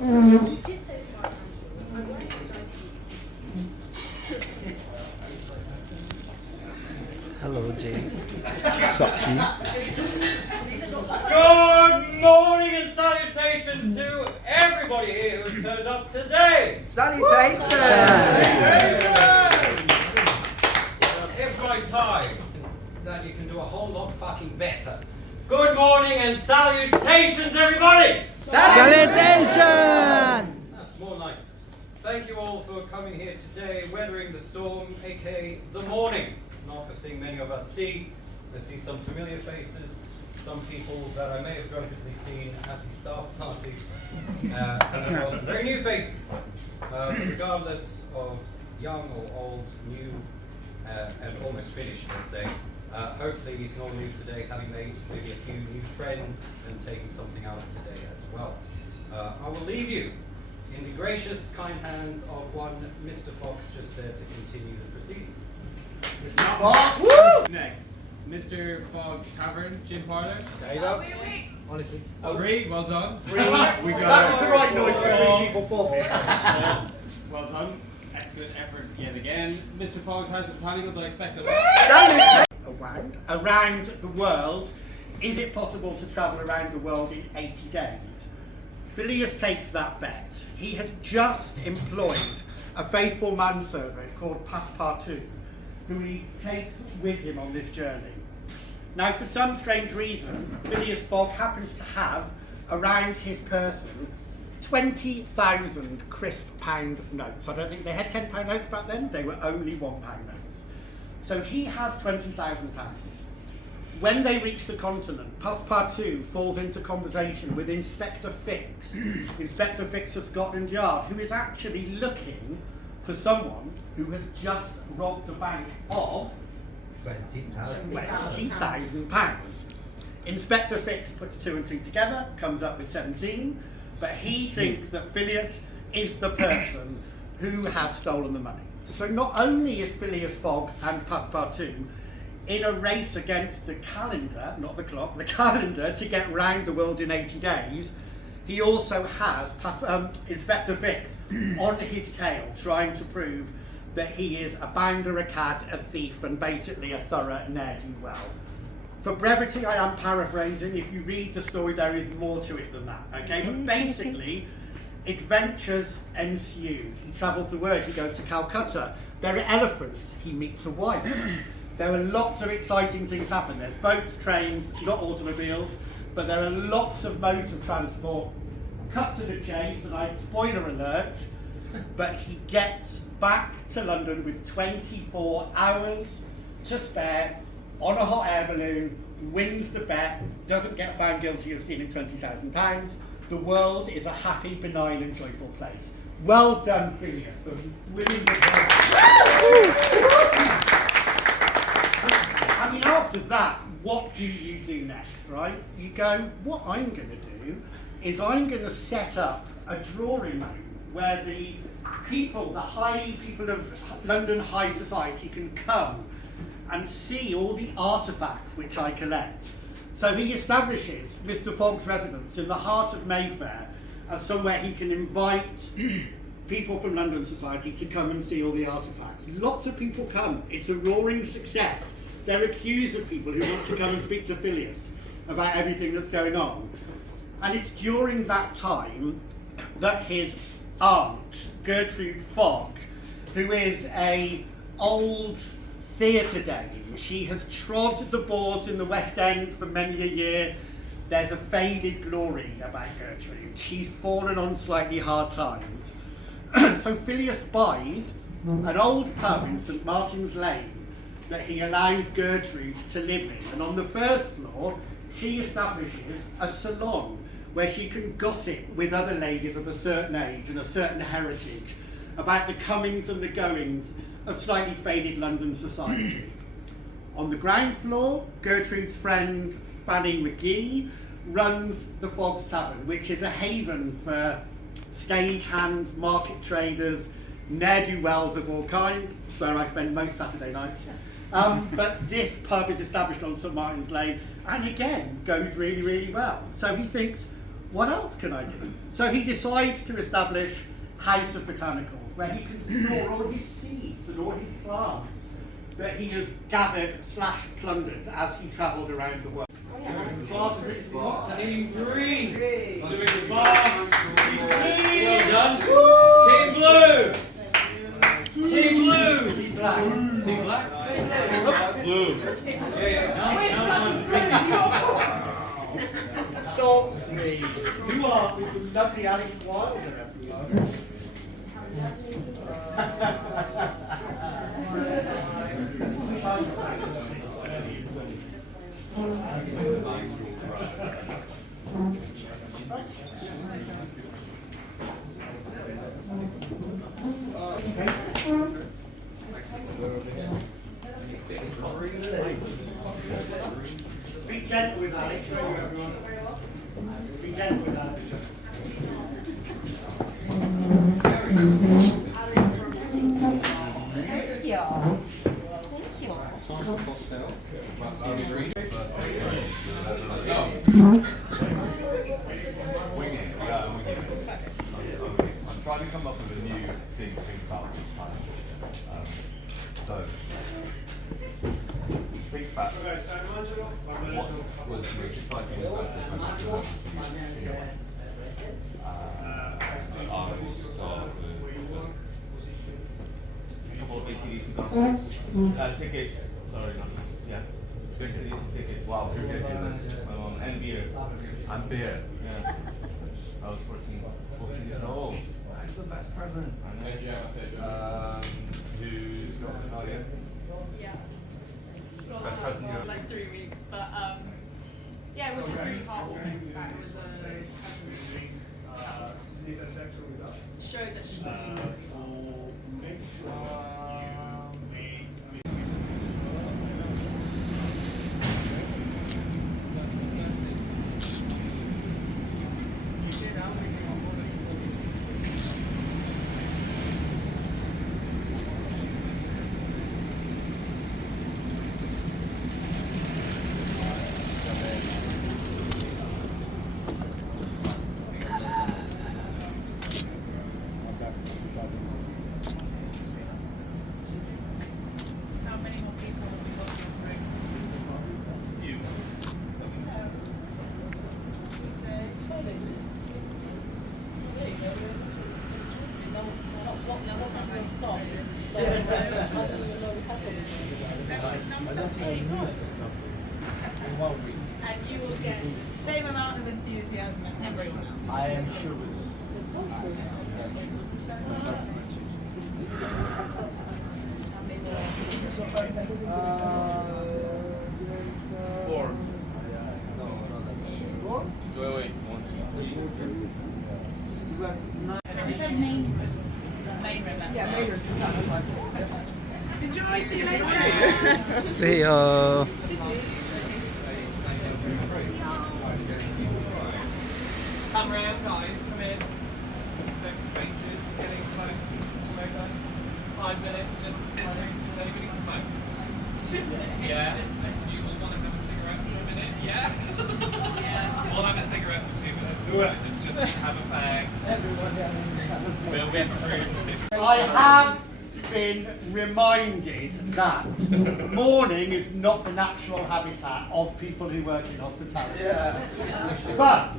Hello, Jay. Good morning and salutations to everybody here who's turned up today. Salutations! If my time that you can do a whole lot fucking better. Good morning and salutations, everybody! Salutation! That's more like it. Thank you all for coming here today, weathering the storm, aka the morning. Not the thing many of us see. I see some familiar faces, some people that I may have drunkenly seen at the staff party, and as well some very new faces. Regardless of young or old, new, and almost finished, let's say. Hopefully you can all leave today having made maybe a few new friends and taking something out of today as well. I will leave you in the gracious, kind hands of one Mr. Fox just there to continue the proceedings. Mr. Fogg! Woo! Next, Mr. Fogg's Tavern, Gin Parlour. There you go. Honestly. Three, well done. We got that was the right noise for 3 people, 4 people. Well done. Excellent effort yet again. Mr. Fogg has the botanicals I expected. Around the world, is it possible to travel around the world in 80 days? Phileas takes that bet. He has just employed a faithful manservant called Passepartout, who he takes with him on this journey. Now, for some strange reason, Phileas Fogg happens to have around his person 20,000 crisp pound notes. I don't think they had £10 notes back then, they were only £1 notes. So he has £20,000. When they reach the continent, Passepartout falls into conversation with Inspector Fix, Inspector Fix of Scotland Yard, who is actually looking for someone who has just robbed a bank of £20,000. Inspector Fix puts 2 and 2 together, comes up with 17, but he thinks that Phileas is the person who has stolen the money. So not only is Phileas Fogg and Passepartout in a race against the calendar, not the clock, the calendar to get round the world in 80 days, he also has Inspector Fix on his tail trying to prove that he is a bounder, a cad, a thief, and basically a thorough ne'er-do-well. For brevity, I am paraphrasing. If you read the story, there is more to it than that, okay? But basically, adventures ensue. He travels the world, he goes to Calcutta. There are elephants, he meets a wife. There are lots of exciting things happen. There's boats, trains, not automobiles, but there are lots of modes of transport. Cut to the chase, and spoiler alert, but he gets back to London with 24 hours to spare on a hot air balloon, wins the bet, doesn't get found guilty of stealing £20,000. The world is a happy, benign and joyful place. Well done, Phileas, for winning the bet. I mean, after that, what do you do next, right? You go, what I'm going to do is I'm going to set up a drawing room where the people, the high people of London high society can come and see all the artefacts which I collect. So he establishes Mr. Fogg's residence in the heart of Mayfair as somewhere he can invite people from London society to come and see all the artefacts. Lots of people come. It's a roaring success. There are queues of people who want to come and speak to Phileas about everything that's going on. And it's during that time that his aunt, Gertrude Fogg, who is a old theatre dame, she has trod the boards in the West End for many a year. There's a faded glory about Gertrude. She's fallen on slightly hard times. So Phileas buys an old pub in St. Martin's Lane that he allows Gertrude to live in. And on the first floor, she establishes a salon where she can gossip with other ladies of a certain age and a certain heritage about the comings and the goings of slightly faded London society. On the ground floor, Gertrude's friend Fanny McGee runs the Fogg's Tavern, which is a haven for stagehands, market traders, ne'er-do-wells of all kinds. It's where I spend most Saturday nights. But this pub is established on St. Martin's Lane and again goes really, really well. So he thinks, what else can I do? So he decides to establish House of Botanicals, where he can store all his seeds and all his plants that he has gathered / plundered as he travelled around the world. Team green doing the bar. Well done. Team blue. Team blue. Team black. Team black. Blue. So, you are with the lovely Alex Wilder, everyone. Be gentle with Alex, won't you, everyone? Be gentle with Alex. Thank you. Thank you. Team green. I'm trying to come up with a new thing to think about each time. So, think back. What was the most exciting about the couple of ACDC concerts. Tickets, sorry, not, yeah. ACDC tickets. Wow, ridiculous. My mom, and beer. And beer. Yeah. I was 14 years old. That's the best present. I know. Who's got Nadia? Yeah. Best present you ever- Like 3 weeks, but yeah, it was just really heartwarming. That it was a show that she How many more people will be watching through? And you will get the same amount of enthusiasm as everyone else. I am sure. Four. Wait. It said main room. Main room, that's Yeah, it. later. Enjoy, see you later. See ya. Come round, guys, come in. Don't strangers, getting close. Okay. 5 minutes, just does anybody smoke? Yeah. You all want to have a cigarette for a minute? Yeah? Yeah. We'll have a cigarette for 2 minutes. Let's just have a bag. We'll get through this. I have been reminded that mourning is not the natural habitat of people who work in hospitality. But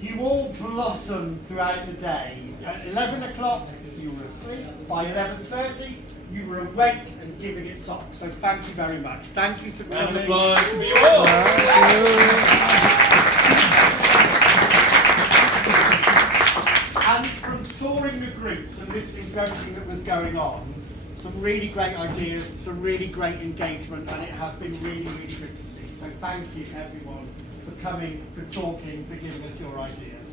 you all blossom throughout the day. At 11 o'clock, you were asleep. By 11:30, you were awake and giving it socks. So thank you very much. Thank you for Round of coming. applause for you all. And from touring the groups and listening to everything that was going on, some really great ideas, some really great engagement, and it has been really, really good to see. So thank you everyone for coming, for talking, for giving us your ideas.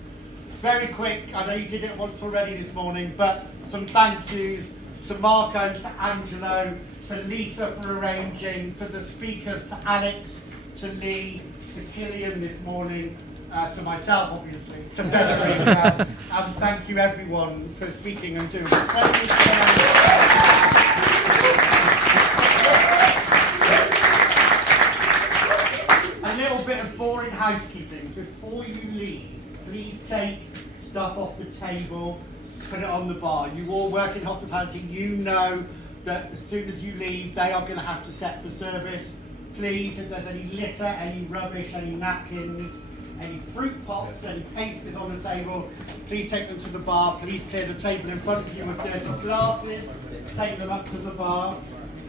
Very quick, I know you did it once already this morning, but some thank yous to Marco, to Angelo, to Lisa for arranging, for the speakers, to Alex, to Lee, to Killian this morning, to myself obviously, to Federica, and thank you everyone for speaking and doing it. A little bit of boring housekeeping before you leave. Please take stuff off the table, put it on the bar. You all work in hospitality, you know that as soon as you leave, they are going to have to set for service. Please, if there's any litter, any rubbish, any napkins, any fruit pots, any pastries on the table, please take them to the bar. Please clear the table in front of you with dirty glasses, take them up to the bar.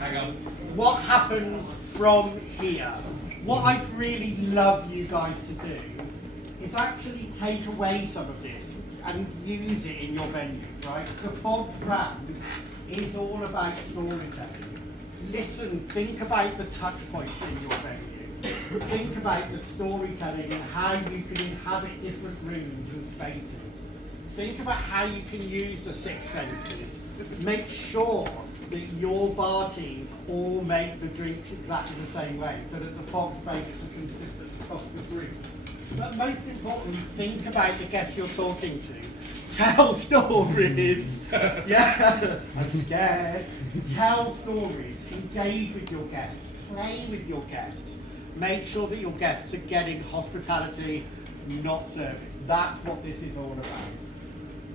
Hang on. What happens from here? What I'd really love you guys to do is actually take away some of this and use it in your venues, right? The Fogs brand is all about storytelling. Listen, think about the touch points in your venue. Think about the storytelling and how you can inhabit different rooms and spaces. Think about how you can use the six senses. Make sure that your bar teams all make the drinks exactly the same way so that the Fogs favourites are consistent across the group. But most importantly, think about the guests you're talking to. Tell stories. Yeah, I'm scared. Tell stories. Engage with your guests. Play with your guests. Make sure that your guests are getting hospitality, not service. That's what this is all about.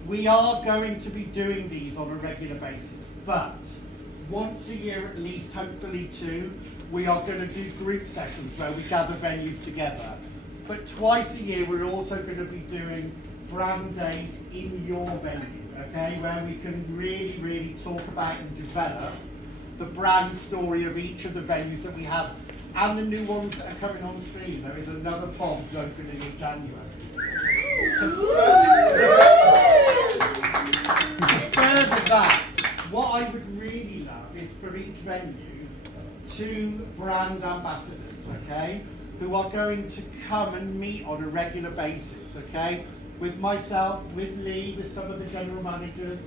We are going to be doing these on a regular basis, but once a year at least, hopefully two, we are going to do group sessions where we gather venues together. But twice a year, we're also going to be doing brand days in your venue, okay, where we can really, really talk about and develop the brand story of each of the venues that we have and the new ones that are coming on stream. There is another Fogs opening in January. To further that, what I would really love is for each venue 2 brand ambassadors, okay, who are going to come and meet on a regular basis, okay, with myself, with Lee, with some of the general managers,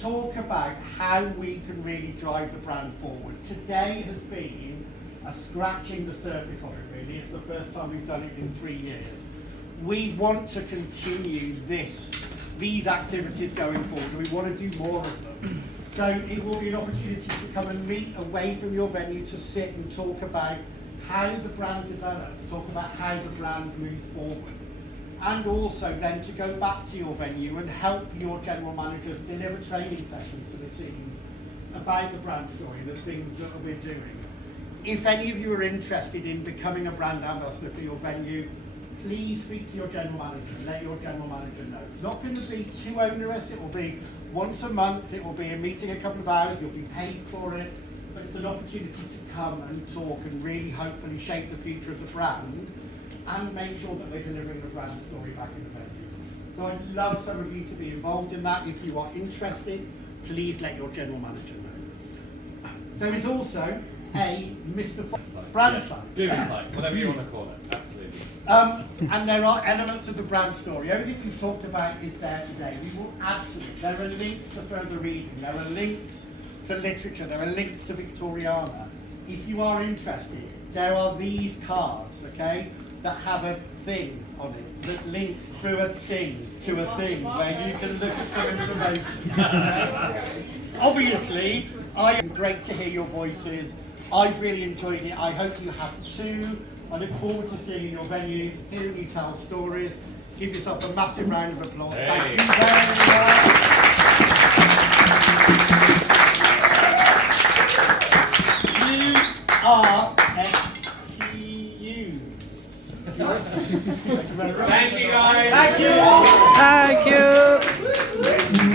talk about how we can really drive the brand forward. Today has been a scratching the surface of it, really. It's the first time we've done it in 3 years. We want to continue these activities going forward. We want to do more of them. So it will be an opportunity to come and meet away from your venue to sit and talk about how the brand develops, talk about how the brand moves forward. And also then to go back to your venue and help your general managers deliver training sessions to the teams about the brand story, the things that we're doing. If any of you are interested in becoming a brand ambassador for your venue, please speak to your general manager and let your general manager know. It's not going to be too onerous. It will be once a month. It will be a meeting a couple of hours. You'll be paid for it. But it's an opportunity to come and talk and really hopefully shape the future of the brand and make sure that we're delivering the brand story back in the venues. So I'd love some of you to be involved in that. If you are interested, please let your general manager know. There is also a Mr. Fox brand site. Business site, whatever you want to call it, absolutely. And there are elements of the brand story. Everything we've talked about is there today. We will add to it. There are links to further reading. There are links to literature. There are links to Victoriana. If you are interested, there are these cards, okay, that have a thing on it, that link through a thing to a thing, where you can look at some information. Okay? Obviously, I am great to hear your voices. I've really enjoyed it. I hope you have too. I look forward to seeing you in your venues, hearing you tell stories. Give yourself a massive round of applause. Hey. Thank you very much. You are excused. Thank you very much. Thank you guys. Thank you. Thank you.